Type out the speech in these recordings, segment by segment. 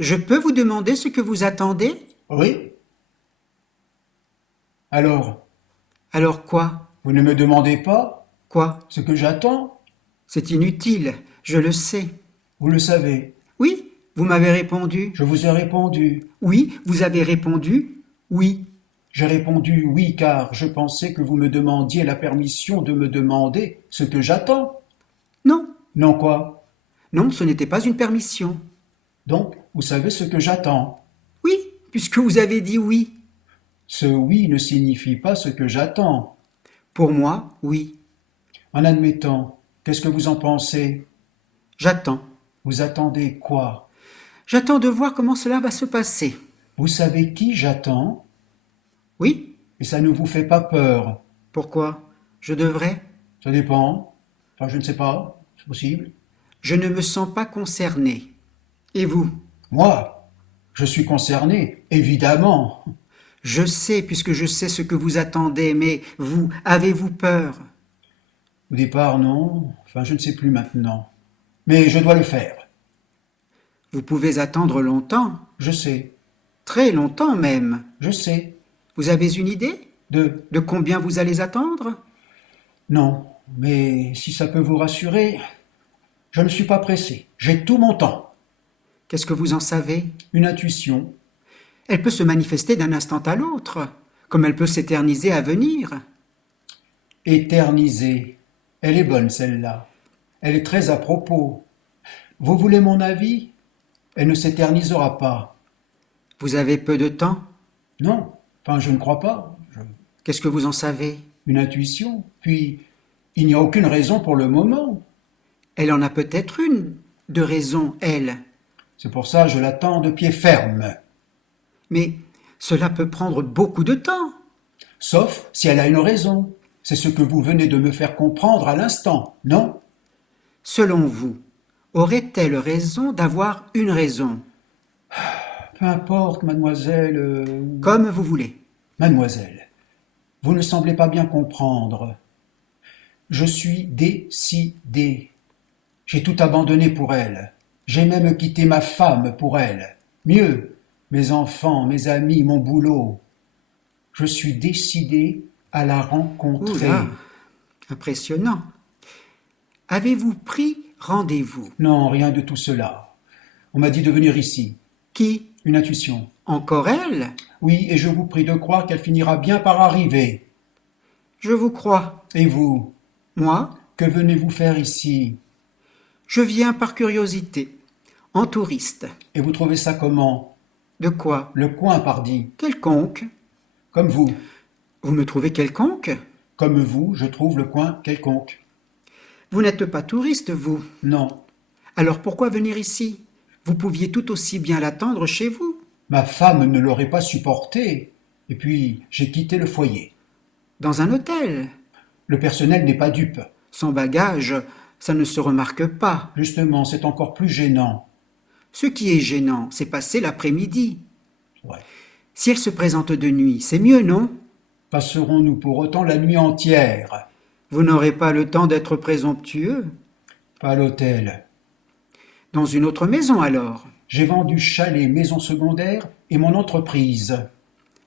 Je peux vous demander ce que vous attendez? Oui? Alors, Alors quoi? vous ne me demandez pas Quoi? ce que j'attends? C'est inutile, je le sais. Vous le savez. Oui, vous m'avez répondu. Je vous ai répondu. Oui, vous avez répondu. Oui. J'ai répondu oui car je pensais que vous me demandiez la permission de me demander ce que j'attends. Non, Non quoi? non, ce n'était pas une permission. Donc, vous savez ce que j'attends. Oui, puisque vous avez dit oui. Ce oui ne signifie pas ce que j'attends. Pour moi, oui. En admettant, qu'est-ce que vous en pensez? J'attends. Vous attendez quoi? J'attends de voir comment cela va se passer. Vous savez qui j'attends? Oui? Et ça ne vous fait pas peur? Pourquoi? Je devrais? Ça dépend. Enfin, je ne sais pas. C'est possible. Je ne me sens pas concerné. Et vous? Moi, je suis concerné, évidemment. Je sais, puisque je sais ce que vous attendez, mais vous, avez-vous peur? Au départ, non. Enfin, je ne sais plus maintenant. Mais je dois le faire. Vous pouvez attendre longtemps, Je sais. très longtemps même. Je sais. Vous avez une idée De... de combien vous allez attendre? Non. Mais si ça peut vous rassurer, je ne suis pas pressé. J'ai tout mon temps. Qu'est-ce que vous en savez? Une intuition. Elle peut se manifester d'un instant à l'autre, comme elle peut s'éterniser à venir. Éternisée. Elle est bonne, celle-là. Elle est très à propos. Vous voulez mon avis? Elle ne s'éternisera pas. Vous avez peu de temps? Non. Enfin, je ne crois pas. Qu'est-ce que vous en savez? Une intuition. Puis, il n'y a aucune raison pour le moment. Elle en a peut-être une de raison, elle. C'est pour ça que je l'attends de pied ferme. Mais cela peut prendre beaucoup de temps. Sauf si elle a une raison. C'est ce que vous venez de me faire comprendre à l'instant, non? Selon vous, aurait-elle raison d'avoir une raison? Peu importe, mademoiselle. Comme vous voulez. Mademoiselle, vous ne semblez pas bien comprendre. Je suis décidé. J'ai tout abandonné pour elle. J'ai même quitté ma femme pour elle. Mieux, mes enfants, mes amis, mon boulot. Je suis décidé à la rencontrer. Oula, impressionnant. Avez-vous pris rendez-vous? Non, rien de tout cela. On m'a dit de venir ici. Qui? Une intuition. Encore elle? Oui, et je vous prie de croire qu'elle finira bien par arriver. Je vous crois. Et vous, Moi, que venez-vous faire ici? je viens par curiosité, en touriste. Et vous trouvez ça comment? De quoi? Le coin, pardi. Quelconque. Comme vous. Vous me trouvez quelconque? Comme vous, je trouve le coin quelconque. Vous n'êtes pas touriste, vous. Non. Alors pourquoi venir ici? Vous pouviez tout aussi bien l'attendre chez vous. Ma femme ne l'aurait pas supporté. Et puis, j'ai quitté le foyer. Dans un hôtel. Le personnel n'est pas dupe. Sans bagage, ça ne se remarque pas. Justement, c'est encore plus gênant. Ce qui est gênant, c'est passer l'après-midi. Ouais. Si elle se présente de nuit, c'est mieux, non? Passerons-nous pour autant la nuit entière? Vous n'aurez pas le temps d'être présomptueux. Pas à l'hôtel. Dans une autre maison, alors. J'ai vendu chalet, maison secondaire et mon entreprise.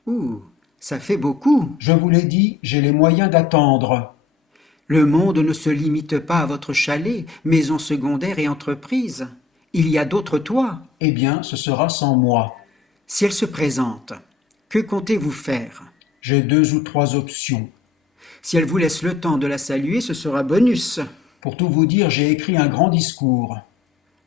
Ouh, ça fait beaucoup. Je vous l'ai dit, j'ai les moyens d'attendre. Le monde ne se limite pas à votre chalet, maison secondaire et entreprise. Il y a d'autres toits. Eh bien, ce sera sans moi. Si elle se présente, que comptez-vous faire? J'ai 2 ou 3 options. Si elle vous laisse le temps de la saluer, ce sera bonus. Pour tout vous dire, j'ai écrit un grand discours.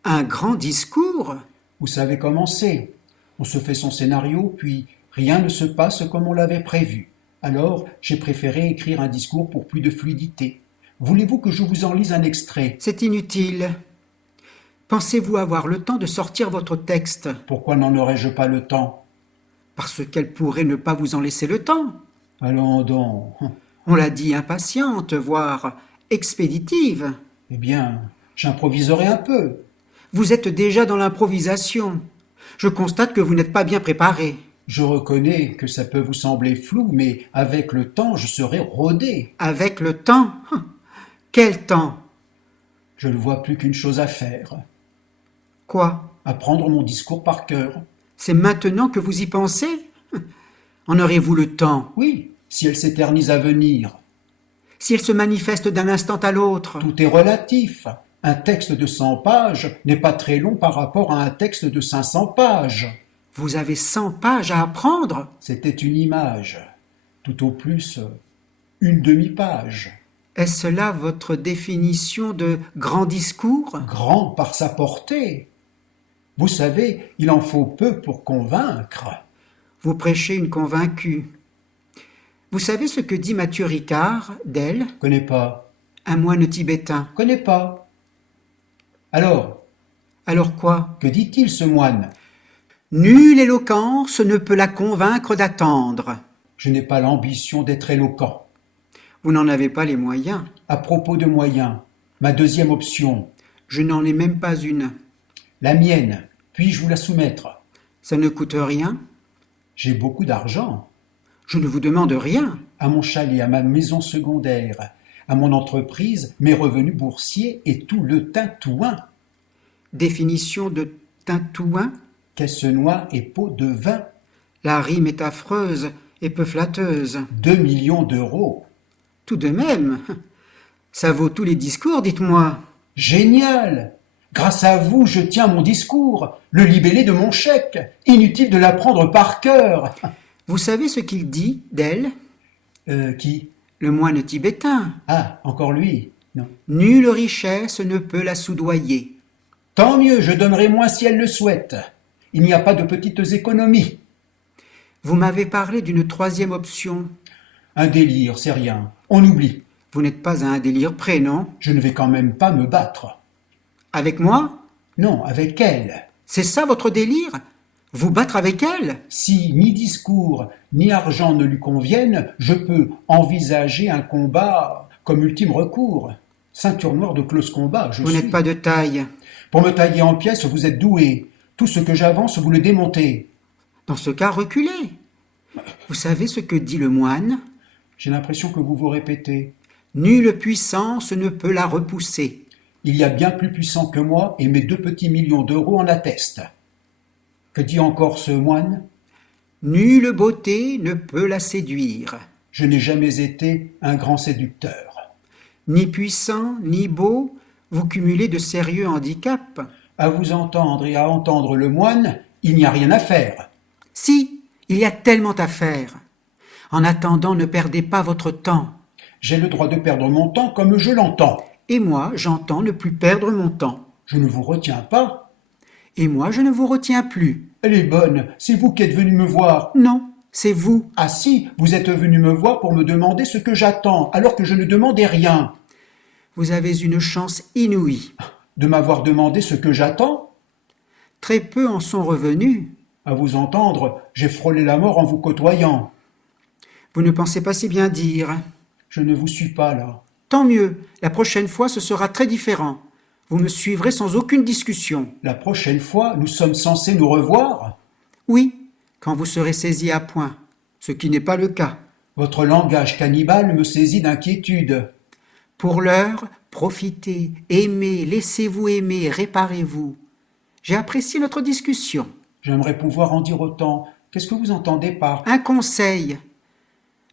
Un grand discours? Vous savez comment c'est. On se fait son scénario, puis rien ne se passe comme on l'avait prévu. Alors, j'ai préféré écrire un discours pour plus de fluidité. Voulez-vous que je vous en lise un extrait? C'est inutile. Pensez-vous avoir le temps de sortir votre texte? Pourquoi n'en aurais-je pas le temps? Parce qu'elle pourrait ne pas vous en laisser le temps. Allons donc. On l'a dit impatiente, voire expéditive. Eh bien, j'improviserai un peu. Vous êtes déjà dans l'improvisation. Je constate que vous n'êtes pas bien préparé. Je reconnais que ça peut vous sembler flou, mais avec le temps, je serai rodé. Avec le temps? Quel temps? Je ne vois plus qu'une chose à faire. Quoi? apprendre mon discours par cœur. C'est maintenant que vous y pensez? En aurez-vous le temps? Oui, si elle s'éternise à venir. Si elle se manifeste d'un instant à l'autre? Tout est relatif. Un texte de 100 pages n'est pas très long par rapport à un texte de 500 pages. Vous avez 100 pages à apprendre? C'était une image, tout au plus une demi-page. Est-ce là votre définition de grand discours? Grand par sa portée. Vous savez, il en faut peu pour convaincre. Vous prêchez une convaincue. Vous savez ce que dit Mathieu Ricard d'elle, Connais pas. un moine tibétain? Connais pas. Alors, Alors quoi? que dit-il ce moine? Nulle éloquence ne peut la convaincre d'attendre. Je n'ai pas l'ambition d'être éloquent. Vous n'en avez pas les moyens. À propos de moyens, ma deuxième option, Je n'en ai même pas une. la mienne, puis-je vous la soumettre? Ça ne coûte rien. J'ai beaucoup d'argent. Je ne vous demande rien. À mon chalet, à ma maison secondaire, à mon entreprise, mes revenus boursiers et tout le tintouin. Définition de tintouin. Caisse noix et pot de vin. La rime est affreuse et peu flatteuse. 2 millions d'euros. Tout de même. Ça vaut tous les discours, dites-moi. Génial! Grâce à vous, je tiens mon discours, le libellé de mon chèque. Inutile de l'apprendre par cœur. Vous savez ce qu'il dit d'elle, Qui? le moine tibétain? Ah, encore lui? Non. Nulle richesse ne peut la soudoyer. Tant mieux, je donnerai moins si elle le souhaite. Il n'y a pas de petites économies. Vous m'avez parlé d'une troisième option. Un délire, c'est rien. On oublie. Vous n'êtes pas à un délire près, non? Je ne vais quand même pas me battre. Avec moi? Non, avec elle. C'est ça votre délire? Vous battre avec elle? Si ni discours ni argent ne lui conviennent, je peux envisager un combat comme ultime recours. Ceinture noire de close combat, je Vous suis. n'êtes pas de taille. Pour me tailler en pièces, vous êtes doué. Tout ce que j'avance, vous le démontez. Dans ce cas, reculez. Vous savez ce que dit le moine? J'ai l'impression que vous vous répétez. Nulle puissance ne peut la repousser. Il y a bien plus puissant que moi et mes 2 petits millions d'euros en attestent. Que dit encore ce moine? Nulle beauté ne peut la séduire. Je n'ai jamais été un grand séducteur. Ni puissant, ni beau, vous cumulez de sérieux handicaps. À vous entendre et à entendre le moine, il n'y a rien à faire. Si, il y a tellement à faire. En attendant, ne perdez pas votre temps. J'ai le droit de perdre mon temps comme je l'entends. Et moi, j'entends ne plus perdre mon temps. Je ne vous retiens pas. Et moi, je ne vous retiens plus. Elle est bonne, c'est vous qui êtes venu me voir. Non, c'est vous. Ah si, vous êtes venu me voir pour me demander ce que j'attends, alors que je ne demandais rien. Vous avez une chance inouïe. De m'avoir demandé ce que j'attends? Très peu en sont revenus. À vous entendre, j'ai frôlé la mort en vous côtoyant. Vous ne pensez pas si bien dire. Je ne vous suis pas là. Tant mieux, la prochaine fois ce sera très différent. Vous me suivrez sans aucune discussion. La prochaine fois, nous sommes censés nous revoir? Oui, quand vous serez saisi à point, ce qui n'est pas le cas. Votre langage cannibale me saisit d'inquiétude. Pour l'heure, profitez, aimez, laissez-vous aimer, réparez-vous. J'ai apprécié notre discussion. J'aimerais pouvoir en dire autant. Qu'est-ce que vous entendez par... Un conseil.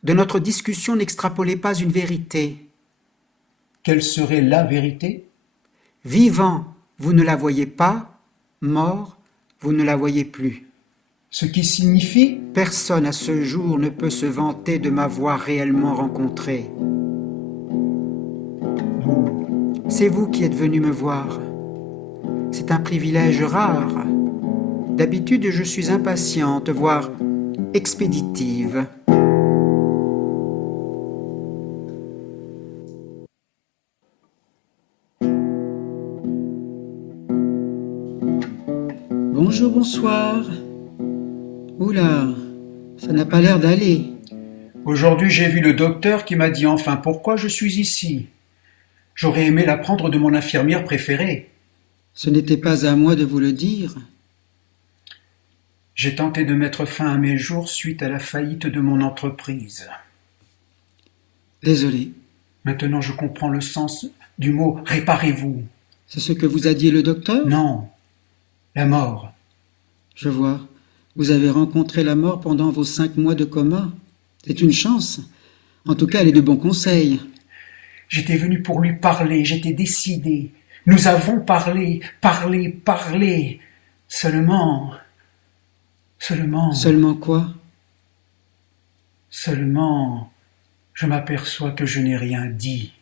De notre discussion, n'extrapolez pas une vérité. Quelle serait la vérité? Vivant, vous ne la voyez pas. Mort, vous ne la voyez plus. Ce qui signifie... Personne à ce jour ne peut se vanter de m'avoir réellement rencontré. C'est vous qui êtes venu me voir. C'est un privilège rare. D'habitude, je suis impatiente, voire expéditive. Bonjour, bonsoir. Oula, ça n'a pas l'air d'aller. Aujourd'hui, j'ai vu le docteur qui m'a dit enfin pourquoi je suis ici. J'aurais aimé l'apprendre de mon infirmière préférée. Ce n'était pas à moi de vous le dire. J'ai tenté de mettre fin à mes jours suite à la faillite de mon entreprise. Désolé, Maintenant, je comprends le sens du mot « réparez-vous ». c'est ce que vous a dit le docteur? Non, La mort. Je vois. Vous avez rencontré la mort pendant vos 5 mois de coma. C'est une chance. En tout cas, elle est de bons conseils. J'étais venu pour lui parler, j'étais décidé. Nous avons parlé, parlé, parlé. Seulement, Seulement quoi? seulement, je m'aperçois que je n'ai rien dit.